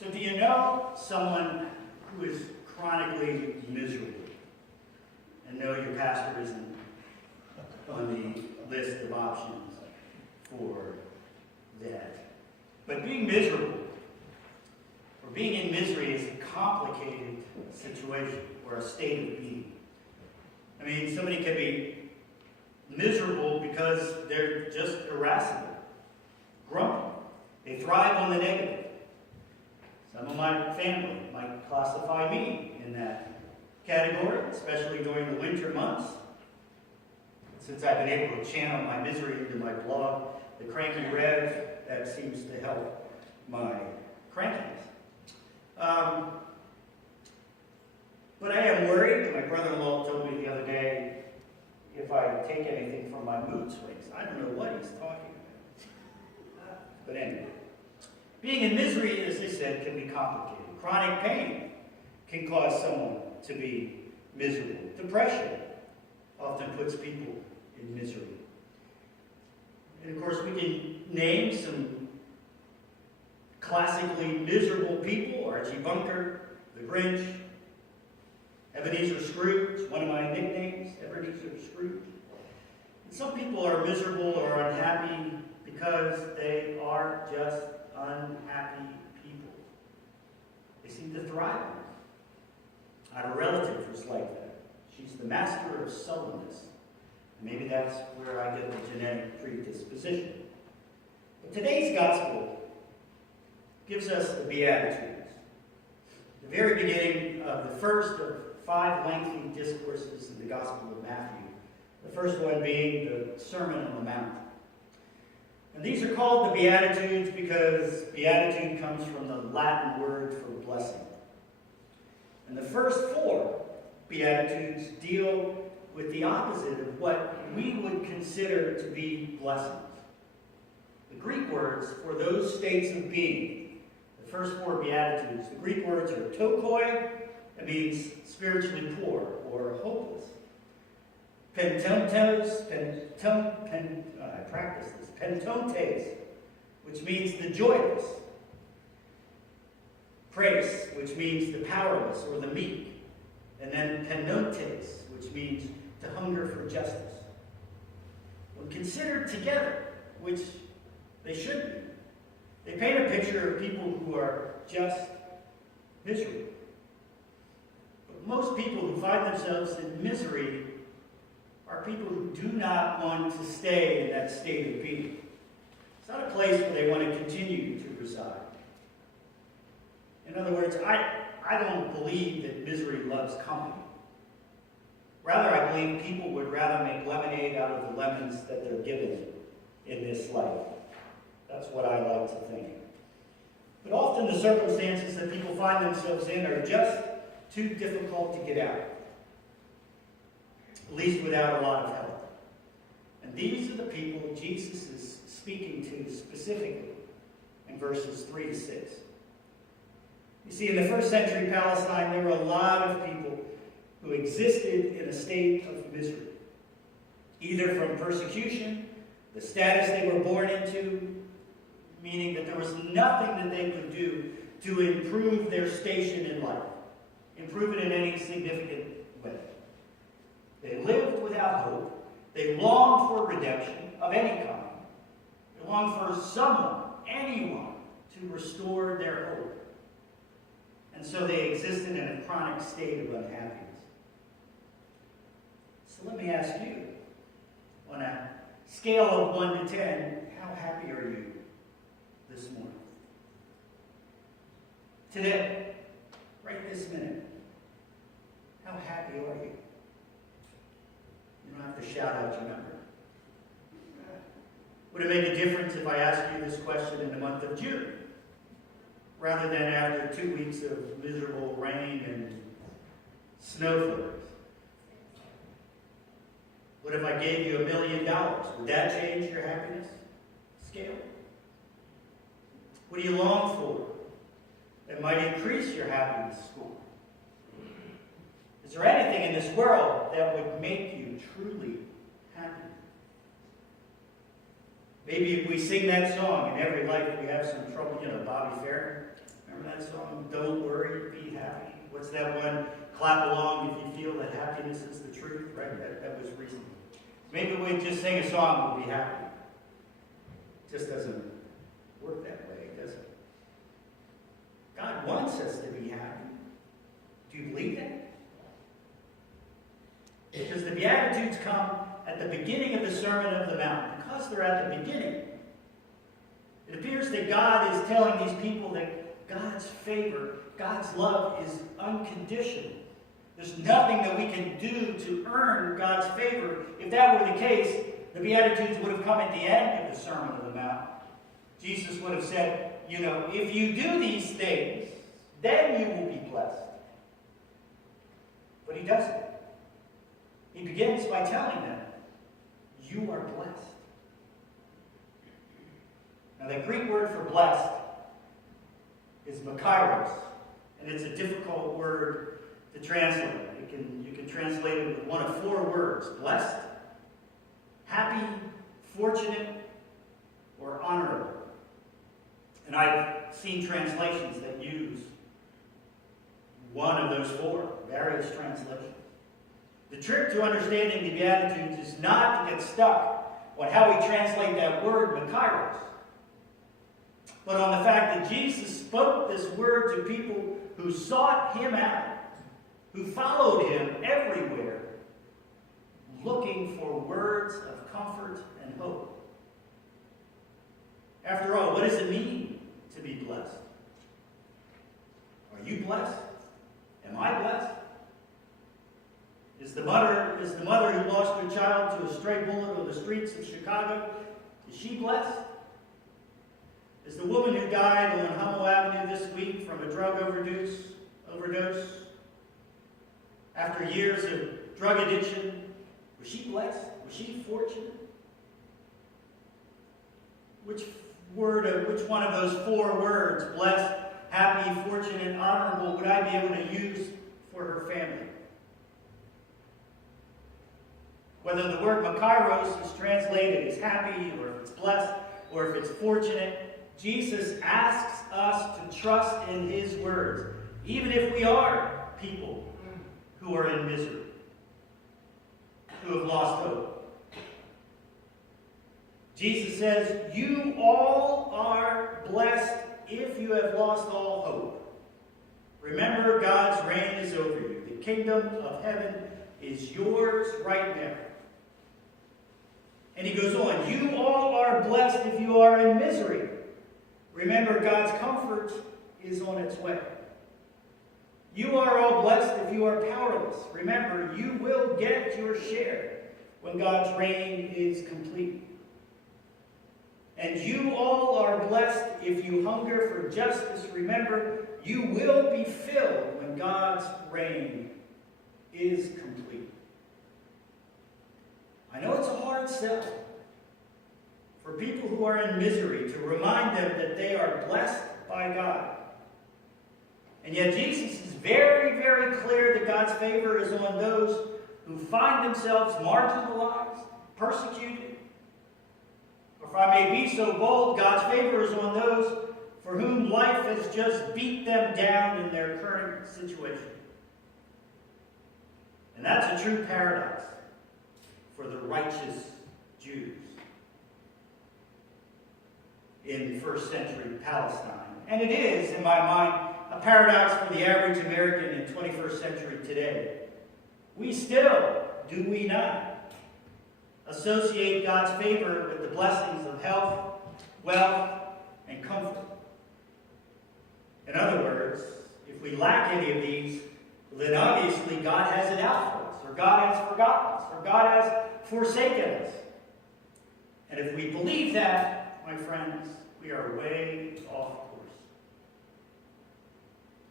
So do you know someone who is chronically miserable? And no, your pastor isn't on the list of options for that. But being miserable, or being in misery, is a complicated situation or a state of being. I mean, somebody can be miserable because they're just irascible, grumpy. They thrive on the negative. Some of my family might classify me in that category, especially during the winter months. Since I've been able to channel my misery into my blog, The Cranky Rev, that seems to help my crankiness. But I am worried. My brother-in-law told me the other day, if I take anything from my mood swings, I don't know what he's talking about. But anyway, being in misery, as I said, can be complicated. Chronic pain can cause someone to be miserable. Depression often puts people in misery. And of course, we can name some classically miserable people: Archie Bunker, the Grinch, Ebenezer Scrooge, one of my nicknames, Ebenezer Scrooge. And some people are miserable or unhappy because they are just unhappy people. They seem to thrive on it. I have a relative who's like that. She's the master of sullenness. Maybe that's where I get the genetic predisposition. But today's gospel gives us the Beatitudes, the very beginning of the first of 5 lengthy discourses in the Gospel of Matthew, the first one being the Sermon on the Mount. And these are called the Beatitudes because beatitude comes from the Latin word for blessing. And the first 4 Beatitudes deal with the opposite of what we would consider to be blessings. The Greek words for those states of being, the first 4 Beatitudes, the Greek words are tokoi, it means spiritually poor or hopeless. Pentontes, pentontes, which means the joyless. Praise, which means the powerless or the meek. And then penontes, which means to hunger for justice. When considered together, which they should be, they paint a picture of people who are just miserable. But most people who find themselves in misery are people who do not want to stay in that state of being. It's not a place where they want to continue to reside. In other words, I don't believe that misery loves company. Rather, I believe people would rather make lemonade out of the lemons that they're given in this life. That's what I like to think. But often the circumstances that people find themselves in are just too difficult to get out, at least without a lot of help. And these are the people Jesus is speaking to specifically in verses 3 to 6. You see, in the first century Palestine, there were a lot of people who existed in a state of misery, either from persecution, the status they were born into, meaning that there was nothing that they could do to improve their station in life, improve it in any significant way. They lived without hope. They longed for redemption of any kind. They longed for someone, anyone, to restore their hope. And so they existed in a chronic state of unhappiness. So let me ask you, on a scale of 1 to 10, how happy are you this morning? Today, right this minute, how happy are you? You don't have to shout out your number. Would it make a difference if I asked you this question in the month of June, rather than after 2 weeks of miserable rain and snow flurries? What if I gave you $1 million? Would that change your happiness scale? What do you long for that might increase your happiness score? Is there anything in this world that would make you truly happy? Maybe if we sing that song, in every life we have some trouble, Bobby Fair. Remember that song, Don't Worry, Be Happy? What's that one? Clap along if you feel that happiness is the truth, right? That was recent. Maybe we just sing a song, we'll be happy. It just doesn't work that way, does it? God wants us to be happy. Do you believe that? Because the Beatitudes come at the beginning of the Sermon on the Mount. Because they're at the beginning, it appears that God is telling these people that God's favor, God's love is unconditional. There's nothing that we can do to earn God's favor. If that were the case, the Beatitudes would have come at the end of the Sermon on the Mount. Jesus would have said, if you do these things, then you will be blessed. But he doesn't. He begins by telling them, you are blessed. Now, the Greek word for blessed is makairos, and it's a difficult word to translate. You can translate it with one of four words: blessed, happy, fortunate, or honorable. And I've seen translations that use one of those four, various translations. The trick to understanding the Beatitudes is not to get stuck on how we translate that word makairos, but on the fact that Jesus spoke this word to people who sought him out, who followed him everywhere, looking for words of comfort and hope. After all, what does it mean to be blessed? Are you blessed? Am I blessed? Is the mother who lost her child to a stray bullet on the streets of Chicago, is she blessed? Is the woman who died on Hummel Avenue this week from a drug overdose, after years of drug addiction, was she blessed? Was she fortunate? Which one of those four words, blessed, happy, fortunate, honorable, would I be able to use for her family? Whether the word makairos is translated as happy, or if it's blessed, or if it's fortunate, Jesus asks us to trust in his words, even if we are people who are in misery, who have lost hope. Jesus says, you all are blessed if you have lost all hope. Remember, God's reign is over you. The kingdom of heaven is yours right now. And he goes on, you all are blessed if you are in misery. Remember, God's comfort is on its way. You are all blessed if you are powerless. Remember, you will get your share when God's reign is complete. And you all are blessed if you hunger for justice. Remember, you will be filled when God's reign is complete. I know it's a hard sell for people who are in misery to remind them that they are blessed by God. And yet Jesus is very, very clear that God's favor is on those who find themselves marginalized, persecuted. Or if I may be so bold, God's favor is on those for whom life has just beat them down in their current situation. And that's a true paradox for the righteous Jews in first century Palestine. And it is, in my mind, a paradox for the average American in 21st century today. We still, do we not, associate God's favor with the blessings of health, wealth, and comfort. In other words, if we lack any of these, then obviously God has it out for us, or God has forgotten us, or God has forsaken us. And if we believe that, my friends, we are way off course.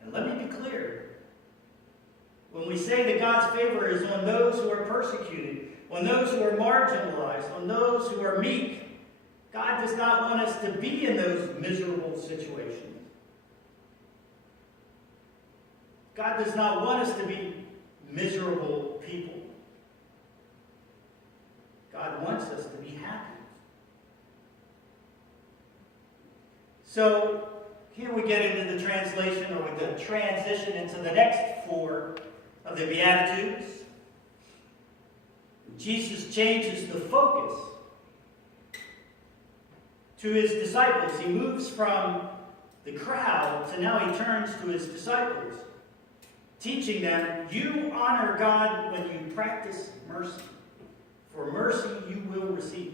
And let me be clear. When we say that God's favor is on those who are persecuted, on those who are marginalized, on those who are meek, God does not want us to be in those miserable situations. God does not want us to be miserable people. God wants us to be happy. So, Here we get into the translation, or the transition into the next four of the Beatitudes. Jesus changes the focus to his disciples. He moves from the crowd to now he turns to his disciples, teaching them, you honor God when you practice mercy, for mercy you will receive.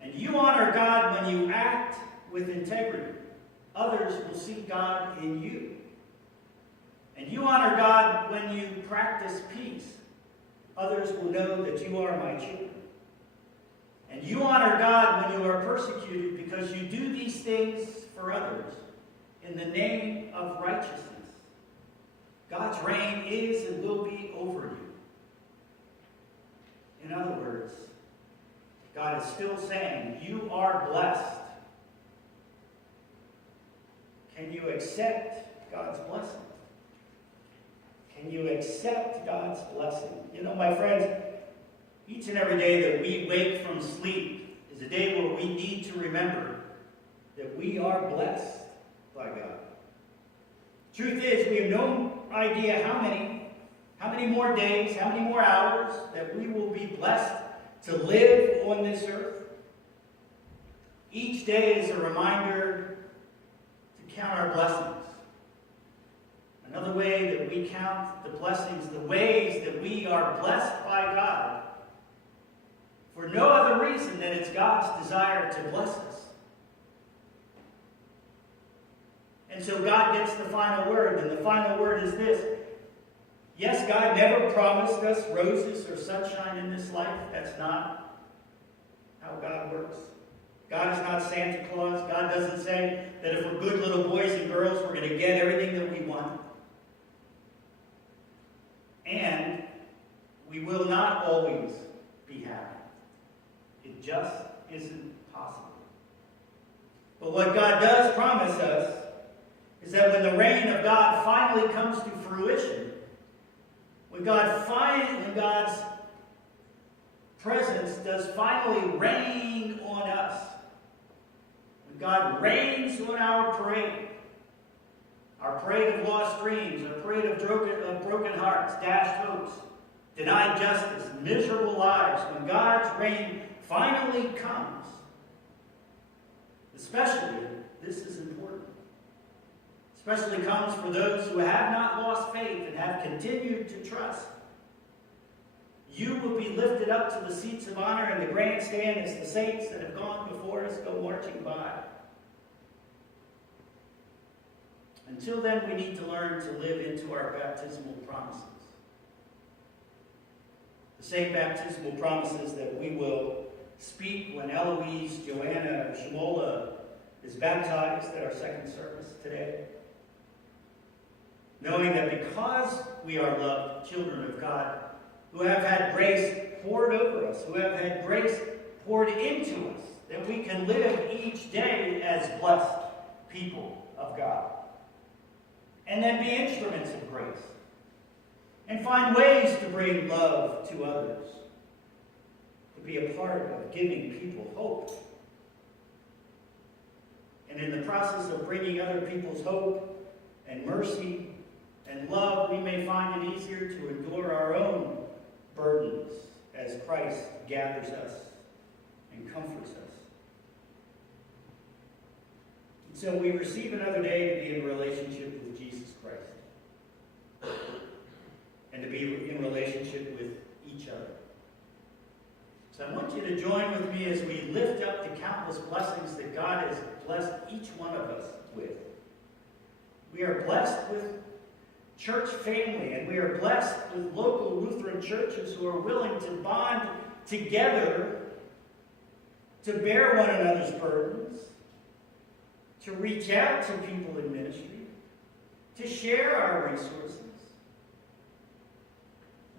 And you honor God when you act with integrity. Others will see God in you. And you honor God when you practice peace. Others will know that you are my children. And you honor God when you are persecuted because you do these things for others in the name of righteousness. God's reign is and will be over you. In other words, God is still saying, you are blessed. Can you accept God's blessing? Can you accept God's blessing? You know, my friends, each and every day that we wake from sleep is a day where we need to remember that we are blessed by God. Truth is, we have no idea how many more days, how many more hours that we will be blessed to live on this earth. Each day is a reminder to count our blessings. Another way that we count the blessings, the ways that we are blessed by God, for no other reason than it's God's desire to bless us. And so God gets the final word, and the final word is this. Yes, God never promised us roses or sunshine in this life. That's not how God works. God is not Santa Claus. God doesn't say that if we're good little boys and girls, we're going to get everything that we want. And we will not always be happy. It just isn't possible. But what God does promise us is that when the reign of God finally comes to fruition, when God's presence does finally reign on us, when God reigns on our parade of lost dreams, our parade of broken hearts, dashed hopes, denied justice, miserable lives, when God's reign finally comes, especially, this is important, especially comes for those who have not lost faith and have continued to trust. You will be lifted up to the seats of honor in the grandstand as the saints that have gone before us go marching by. Until then, we need to learn to live into our baptismal promises. The same baptismal promises that we will speak when Eloise, Joanna, or Shamola is baptized at our second service today. Knowing that because we are loved children of God, who have had grace poured over us, who have had grace poured into us, that we can live each day as blessed people of God. And then be instruments of grace. And find ways to bring love to others. To be a part of giving people hope. And in the process of bringing other people's hope and mercy and love, we may find it easier to endure our own burdens as Christ gathers us and comforts us. And so we receive another day to be in relationship with Jesus Christ. And to be in relationship with each other. So I want you to join with me as we lift up the countless blessings that God has blessed each one of us with. We are blessed with church family, and we are blessed with local Lutheran churches who are willing to bond together to bear one another's burdens, to reach out to people in ministry, to share our resources.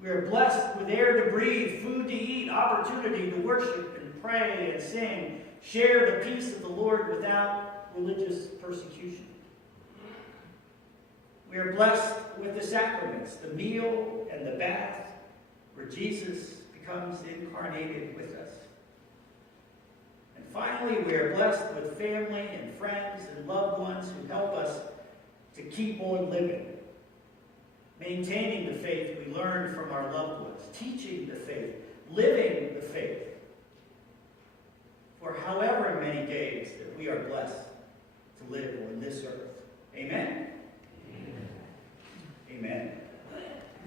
We are blessed with air to breathe, food to eat, opportunity to worship and pray and sing, share the peace of the Lord without religious persecution. We are blessed with the sacraments, the meal and the bath, where Jesus becomes incarnated with us. And finally, we are blessed with family and friends and loved ones to keep on living, maintaining the faith we learned from our loved ones, teaching the faith, living the faith, for however many days that we are blessed to live on this earth. Amen?